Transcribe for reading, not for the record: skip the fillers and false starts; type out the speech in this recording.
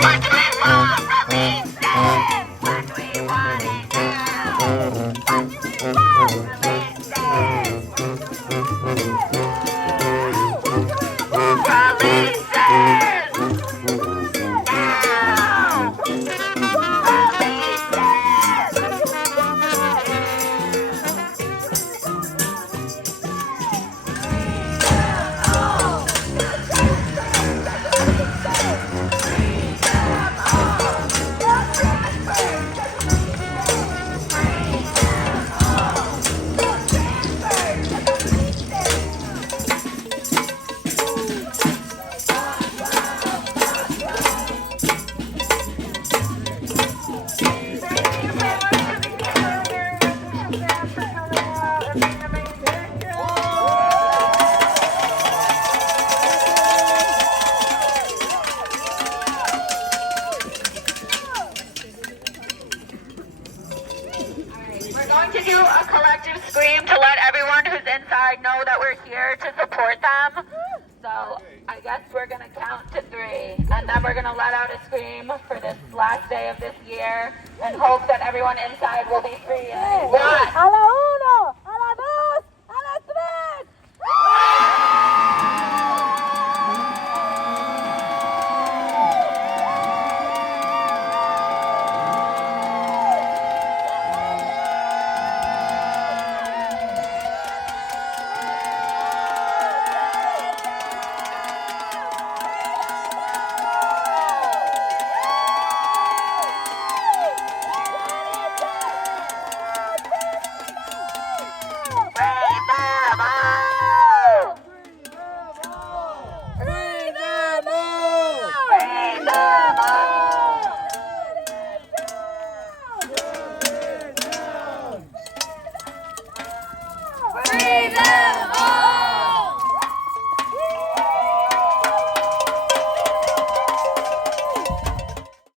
What do we want from these days? What do we want it now? What do we want from these days? Releases! Now! We're going to do a collective scream to let everyone who's inside know that we're here to support them. So I guess we're going to count to 3, and then we're going to let out a scream for this last day of this year and hope that everyone inside will be free. And 1. A la 1, a la 2, a la 3. Freedom!